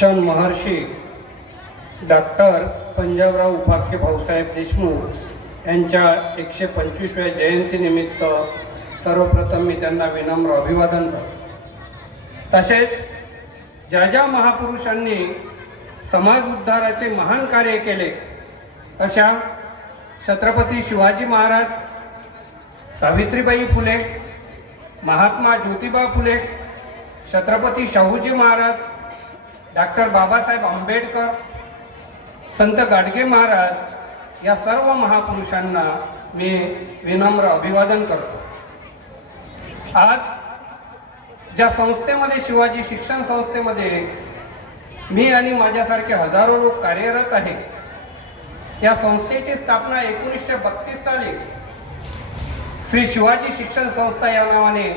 शिक्षण महर्षी डॉक्टर पंजाबराव उपाख्य भाऊसाहेब देशमुख यांच्या एकशे पंचवीसव्या जयंतीनिमित्त सर्वप्रथम मी त्यांना विनम्र अभिवादन करतो. तसेच ज्या ज्या महापुरुषांनी समाज उद्धाराचे महान कार्य केले अशा छत्रपती शिवाजी महाराज सावित्रीबाई फुले महात्मा ज्योतिबा फुले छत्रपती शाहूजी महाराज डॉक्टर बाबासाहेब आंबेडकर संत गाडगे महाराज या सर्व महापुरुषांना मी विनम्र अभिवादन करतो. आज ज्या संस्थेमध्ये शिवाजी शिक्षण संस्थेमध्ये मी आणि माझ्यासारखे हजारो लोक कार्यरत आहेत या संस्थेची स्थापना एकोणीसशे बत्तीस साली श्री शिवाजी शिक्षण संस्था या नावाने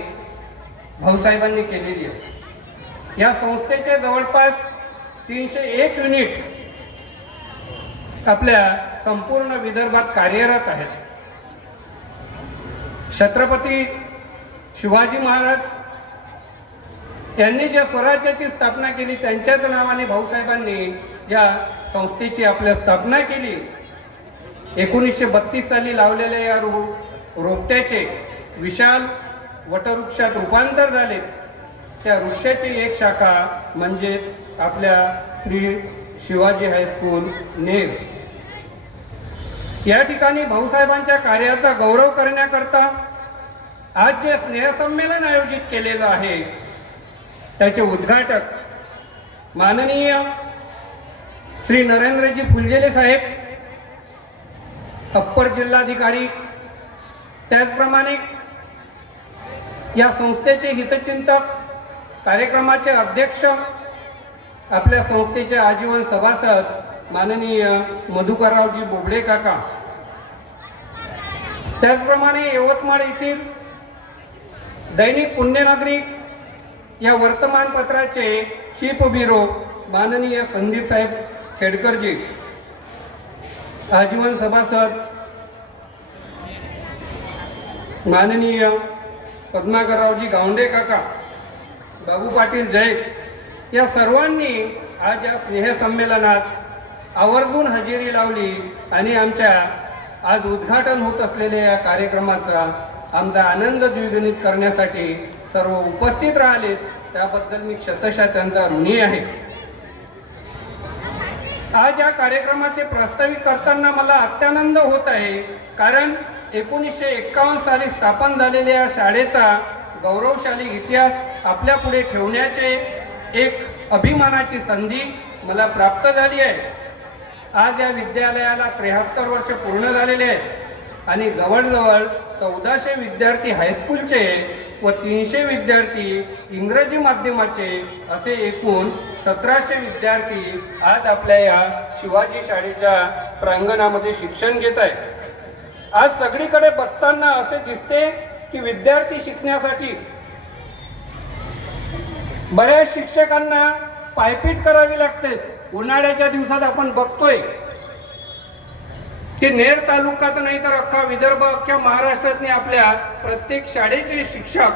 भाऊसाहेबांनी केलेली आहे. या संस्थेचे जवळपास तीनशे एक युनिट आपल्या संपूर्ण विदर्भात कार्यरत आहेत. छत्रपती शिवाजी महाराज यांनी ज्या स्वराज्याची स्थापना केली त्यांच्याच नावाने भाऊसाहेबांनी या संस्थेची आपल्या स्थापना केली. एकोणीसशे बत्तीस साली लावलेल्या या रो रोपट्याचे विशाल वटवृक्षात रूपांतर झाले. त्या वृक्षाची एक शाखा म्हणजे आपल्या श्री शिवाजी हायस्कूल नेर. या ठिकाणी भाऊसाहेबांच्या कार्याचा गौरव करण्याकरता आज जे स्नेहसंमेलन आयोजित केलेलं आहे त्याचे उद्घाटक माननीय श्री नरेंद्रजी फुलगेले साहेब अप्पर जिल्हाधिकारी. त्याचप्रमाणे या संस्थेचे हितचिंतक कार्यक्रमाचे अध्यक्ष आपल्या संस्थेचे आजीवन सभासद माननीय मधुकररावजी बोबडे काका. त्याचप्रमाणे यवतमाळ येथील दैनिक पुण्यनागरिक या वर्तमानपत्राचे चीफ ब्युरो माननीय संदीप साहेब खेडकरजी. आजीवन सभासद माननीय पद्माकररावजी गावंडे काका. बाबू पाटील जय. या सर्वांनी आज या स्नेहसंमेलनात आवर्जून हजेरी लावली आणि आमच्या आज उद्घाटन होत असलेल्या या कार्यक्रमाचा आमचा आनंद द्विगुणित करण्यासाठी सर्व उपस्थित राहिलेत. त्याबद्दल मी शतशः त्यांचा ऋणी आहे. आज या कार्यक्रमाचे प्रस्तावित करताना मला अत्यानंद होत आहे कारण एकोणीसशे एक्कावन्न साली स्थापन झालेल्या या शाळेचा गौरवशाली इतिहास आपल्या पुढे ठेवण्याचे एक अभिमानाची संधी मला प्राप्त झाली आहे. आज या विद्यालयाला त्र्याहत्तर वर्ष पूर्ण झालेले आहेत आणि जवळजवळ चौदाशे विद्यार्थी हायस्कूलचे व तीनशे विद्यार्थी इंग्रजी माध्यमाचे असे एकूण सतराशे विद्यार्थी आज आपल्या या शिवाजी शाळेच्या प्रांगणामध्ये शिक्षण घेत आहेत. आज सगळीकडे बघताना असे दिसते की विद्यार्थी शिकण्यासाठी बऱ्याच शिक्षकांना पायपीट करावी लागते. उन्हाळ्याच्या दिवसात आपण बघतोय की नेर तालुक्यात नाही तर अख्खा विदर्भ अख्ख्या महाराष्ट्रातने आपल्या प्रत्येक शाळेचे शिक्षक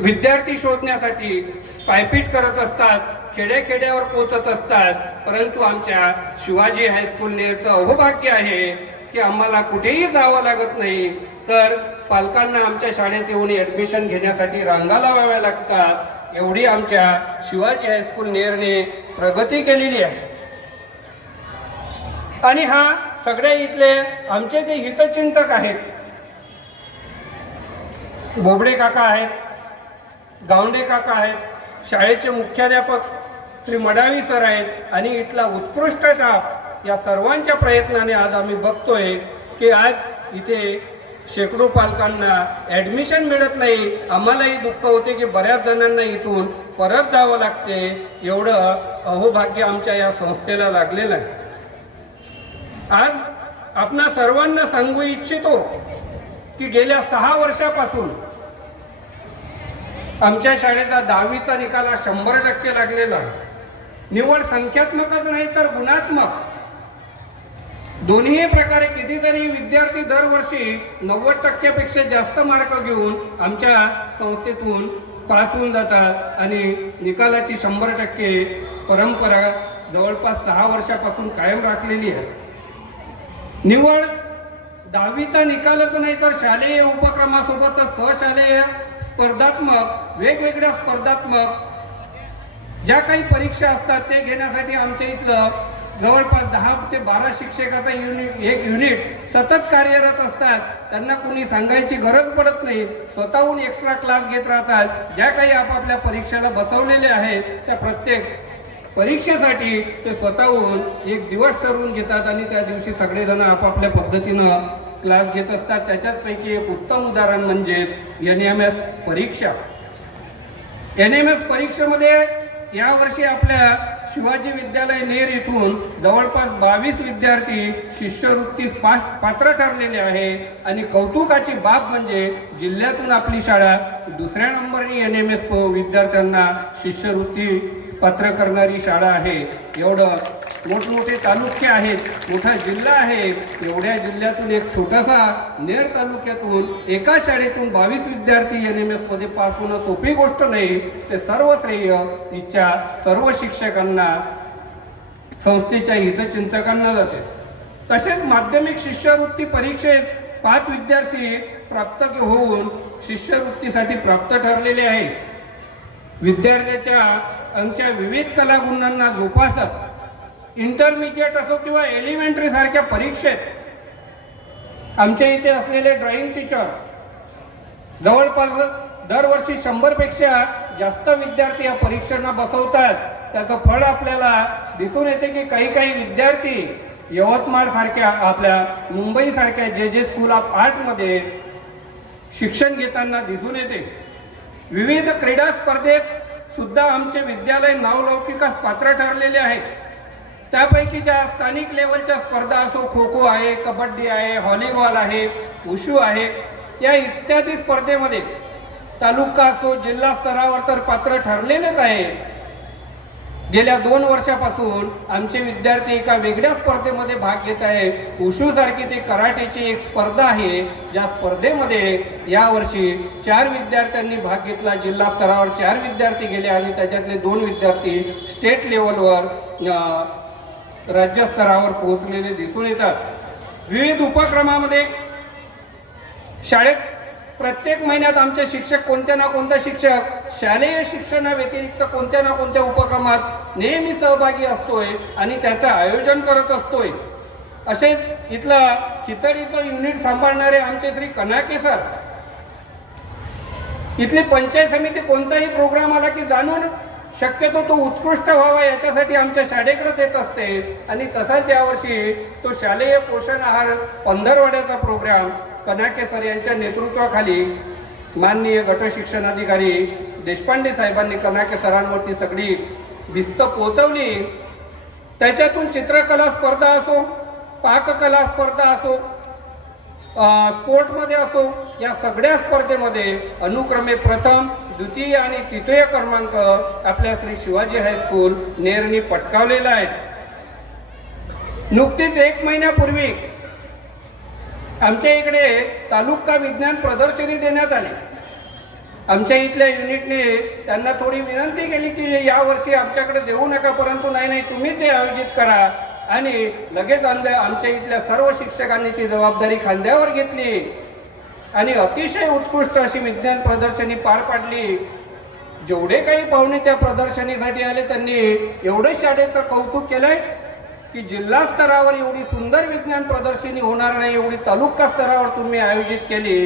विद्यार्थी शोधण्यासाठी पायपीट करत असतात खेड्याखेड्यावर पोचत असतात. परंतु आमच्या शिवाजी हायस्कूल नेरचं अहोभाग्य आहे की आम्हाला कुठेही जावं लागत नाही. तर पालकांना आमच्या शाळेत येऊन ॲडमिशन घेण्यासाठी रांगा लावाव्या लागतात एवढी आमच्या शिवाजी हायस्कूल नेरने प्रगती केलेली आहे. आणि हा सगळे इथले आमचे जे हितचिंतक आहेत बोबडे काका आहेत गावंडे काका आहेत शाळेचे मुख्याध्यापक श्री मडावी सर आहेत आणि इथला उत्कृष्ट टाप या सर्वांच्या प्रयत्नाने आज आम्ही बघतोय की आज इथे शेकडो पालकांना ॲडमिशन मिळत नाही. आम्हालाही दुःख होते की बऱ्याच जणांना इथून परत जावं लागते. एवढं अहोभाग्य आमच्या या संस्थेला लागलेलं आहे. आज आपणा सर्वांना सांगू इच्छितो की गेल्या सहा वर्षापासून आमच्या शाळेचा दहावीचा निकाल हा शंभर टक्के लागलेला आहे. निवड संख्यात्मकच नाही तर गुणात्मक. दोन्ही प्रकारे कितीतरी विद्यार्थी दरवर्षी नव्वद टक्क्यापेक्षा जास्त मार्क घेऊन आमच्या संस्थेतून पास होऊन जातात आणि निकालाची शंभर टक्के परंपरा जवळपास सहा वर्षापासून कायम राखलेली आहे. निवड दहावीचा निकालच नाही तर शालेय उपक्रमासोबतच सशालेय स्पर्धात्मक वेगवेगळ्या स्पर्धात्मक ज्या काही परीक्षा असतात ते घेण्यासाठी आमच्या इथलं जवळपास दहा ते बारा शिक्षकाचा युनिट एक युनिट सतत कार्यरत असतात. त्यांना कुणी सांगायची गरज पडत नाही. स्वतःहून एक्स्ट्रा क्लास घेत राहतात. ज्या काही आपापल्या परीक्षेला बसवलेल्या आहेत त्या प्रत्येक परीक्षेसाठी ते स्वतःहून एक दिवस ठरवून घेतात आणि त्या दिवशी सगळेजण आपापल्या पद्धतीनं क्लास घेत असतात. त्याच्याचपैकी एक उत्तम उदाहरण म्हणजे एन एम एस परीक्षा. एन एम एस परीक्षेमध्ये यावर्षी आपल्या शिवाजी विद्यालय नेर येथून जवळपास बावीस विद्यार्थी शिष्यवृत्तीस पास पात्र ठरलेले आहे. आणि कौतुकाची बाब म्हणजे जिल्ह्यातून आपली शाळा दुसऱ्या नंबरनी एन एम एस विद्यार्थ्यांना शिष्यवृत्ती पात्र करणारी शाळा आहे. एवढं मोठमोठे तालुके आहेत मोठा जिल्हा आहे. एवढ्या जिल्ह्यातून एक छोटासा नेर तालुक्यातून एका शाळेतून बावीस विद्यार्थी एन एम एसमध्ये पास होणं सोपी गोष्ट नाही. ते सर्व श्रेय इच्छा सर्व शिक्षकांना संस्थेच्या हितचिंतकांना जाते. तसेच माध्यमिक शिष्यवृत्ती परीक्षेत पाच विद्यार्थी प्राप्त होऊन शिष्यवृत्तीसाठी प्राप्त ठरलेले आहेत. विद्यार्थ्याच्या आमच्या विविध कलागुणांना जोपासत इंटरमिजिएट असो किंवा एलिमेंटरी सारख्या परीक्षेत आमच्या इथे असलेले ड्रॉइंग टीचर जवळपास दरवर्षी शंभरपेक्षा जास्त विद्यार्थी या परीक्षांना बसवतात. त्याचं फळ आपल्याला दिसून येते की काही काही विद्यार्थी यवतमाळ सारख्या आपल्या मुंबई सारख्या जे जे स्कूल ऑफ आर्टमध्ये शिक्षण घेताना दिसून येते. विविध क्रीडा स्पर्धेत सुद्धा आमचे विद्यालय नावलौकिकास पात्र ठरलेले आहेत त्यापैकी ज्या स्थानिक लेवलच्या स्पर्धा असो खो खो आहे कबड्डी आहे व्हॉलीबॉल आहे उशू आहे या इत्यादी स्पर्धेमध्ये तालुका असो जिल्हा स्तरावर तर पात्र ठरलेलेच आहे. गेल्या दोन वर्षापासून आमचे विद्यार्थी एका वेगळ्या स्पर्धेमध्ये भाग घेत आहे उशूसारखी ती कराटेची एक स्पर्धा आहे. ज्या स्पर्धेमध्ये यावर्षी चार विद्यार्थ्यांनी भाग घेतला. जिल्हा स्तरावर चार विद्यार्थी गेले आणि त्याच्यातले दोन विद्यार्थी स्टेट लेवलवर राज्यस्तरावर पोहोचलेले दिसून येतात. विविध उपक्रमामध्ये शाळेत प्रत्येक महिन्यात आमचे शिक्षक कोणत्या ना कोणत्या शिक्षक शालेय शिक्षणाव्यतिरिक्त कोणत्या ना कोणत्या उपक्रमात नेहमी सहभागी असतोय आणि त्याचं आयोजन करत असतोय. असेच इथला चितळीचं युनिट सांभाळणारे आमचे श्री कनाके सर. इथली पंचायत समिती कोणताही प्रोग्राम आला की जाणून शक्यतो तो उत्कृष्ट व्हावा याच्यासाठी आमच्या शाळेकडे येत असते. आणि तसाच यावर्षी तो शालेय पोषण आहार पंधरवड्याचा प्रोग्राम कनाके सर यांच्या नेतृत्वाखाली माननीय गट शिक्षणाधिकारी देशपांडे साहेबांनी कनाके सरांवरती सगळी भिस्त पोचवली त्याच्यातून चित्रकला स्पर्धा असो पाककला स्पर्धा असो स्पोर्टमध्ये असो या सगळ्या स्पर्धेमध्ये अनुक्रमे प्रथम द्वितीय आणि तृतीय क्रमांक आपल्या श्री शिवाजी हायस्कूल नेरनी पटकावलेला आहे. नुकतीच एक महिन्यापूर्वी आमच्या इकडे तालुका विज्ञान प्रदर्शनी देण्यात आली. आमच्या इथल्या युनिटने त्यांना थोडी विनंती केली की यावर्षी आमच्याकडे देऊ नका परंतु नाही नाही तुम्हीच हे आयोजित करा. आणि लगेच आमच्या आमच्या इथल्या सर्व शिक्षकांनी ती जबाबदारी खांद्यावर घेतली. आणि अतिशय उत्कृष्ट अशी विज्ञान प्रदर्शनी पार पाडली. जेवढे काही पाहुणे त्या प्रदर्शनीसाठी आले त्यांनी एवढं शाळेचं कौतुक केलंय. की जिल्हा स्तरावर एवढी सुंदर विज्ञान प्रदर्शनी होणार नाही एवढी तालुका स्तरावर तुम्ही आयोजित केली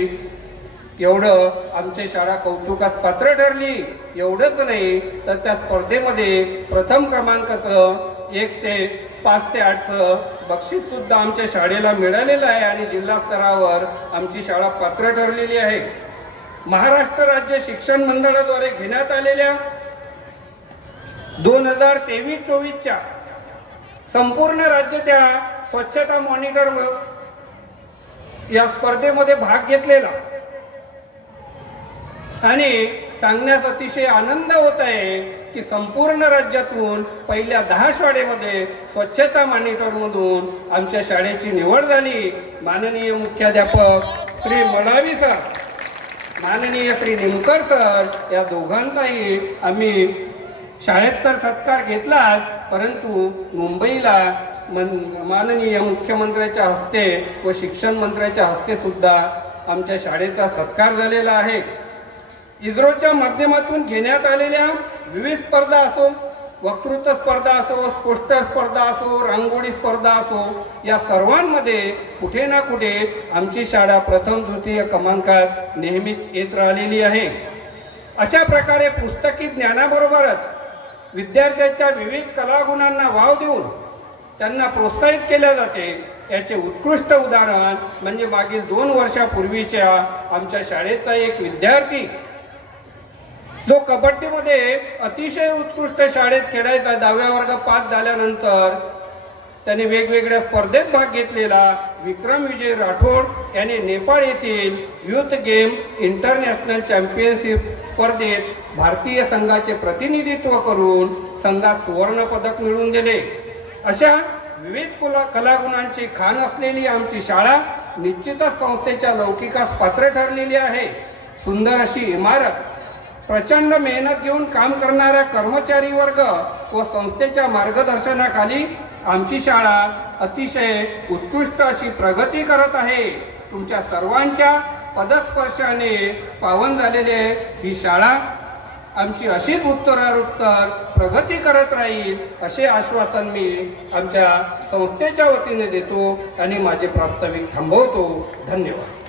एवढं आमची शाळा कौतुकास पात्र ठरली एवढंच नाही तर त्या स्पर्धेमध्ये प्रथम क्रमांकाचं एक ते पाच ते आठचं बक्षीस सुद्धा आमच्या शाळेला मिळालेलं आहे आणि जिल्हा स्तरावर आमची शाळा पात्र ठरलेली आहे. महाराष्ट्र राज्य शिक्षण मंडळाद्वारे घेण्यात आलेल्या दोन हजार तेवीस चोवीसच्या संपूर्ण राज्य त्या स्वच्छता मॉनिटर या स्पर्धेमध्ये भाग घेतलेला. आणि सांगण्यास अतिशय आनंद होत आहे की संपूर्ण राज्यातून पहिल्या दहा शाळेमध्ये स्वच्छता मॉनिटरमधून आमच्या शाळेची निवड झाली. माननीय मुख्याध्यापक श्री मडावी सर माननीय श्री निमकर सर या दोघांचाही आम्ही शाळेत तर सत्कार घेतलाच. परंतु मुंबईला मन माननीय मुख्यमंत्र्याच्या हस्ते व शिक्षण मंत्र्याच्या हस्ते सुद्धा आमच्या शाळेचा सत्कार झालेला आहे. इस्रोच्या माध्यमातून घेण्यात आलेल्या विविध स्पर्धा असो वक्तृत्व स्पर्धा असो पोस्टर स्पर्धा असो रांगोळी स्पर्धा असो या सर्वांमध्ये कुठे ना कुठे आमची शाळा प्रथम द्वितीय क्रमांकात नेहमीच येत राहिलेली आहे. अशा प्रकारे पुस्तकी ज्ञानाबरोबरच विद्यार्थ्यांच्या विविध कलागुणांना वाव देऊन त्यांना प्रोत्साहित केले जाते. याचे उत्कृष्ट उदाहरण म्हणजे मागील दोन वर्षापूर्वीच्या आमच्या शाळेचा एक विद्यार्थी. जो कबड्डीमध्ये अतिशय उत्कृष्ट शाळेत खेळायचा दहाव्या वर्ग पास झाल्यानंतर त्याने वेगवेगळ्या स्पर्धेत भाग घेतलेला विक्रम विजय राठोड याने नेपाळ येथील युथ गेम इंटरनॅशनल चॅम्पियनशिप स्पर्धेत भारतीय संघाचे प्रतिनिधित्व करून संघात सुवर्ण पदक मिळवून दिले. अशा विविध कुला कलागुणांची खाण असलेली आमची शाळा निश्चितच संस्थेच्या लौकिकास पात्र ठरलेली आहे. सुंदर अशी इमारत प्रचंड मेहनत घेऊन काम करणाऱ्या कर्मचारी वर्ग व संस्थेच्या मार्गदर्शनाखाली आमची शाळा अतिशय उत्कृष्ट अशी प्रगती करत आहे. तुमच्या सर्वांच्या पदस्पर्शाने पावन झालेली आहे ही शाळा आमची अशीच उत्तरात्तर प्रगती करत राहील असे आश्वासन मी आमच्या संस्थेच्या वतीने देतो आणि माझे प्रास्ताविक थांबवतो. धन्यवाद.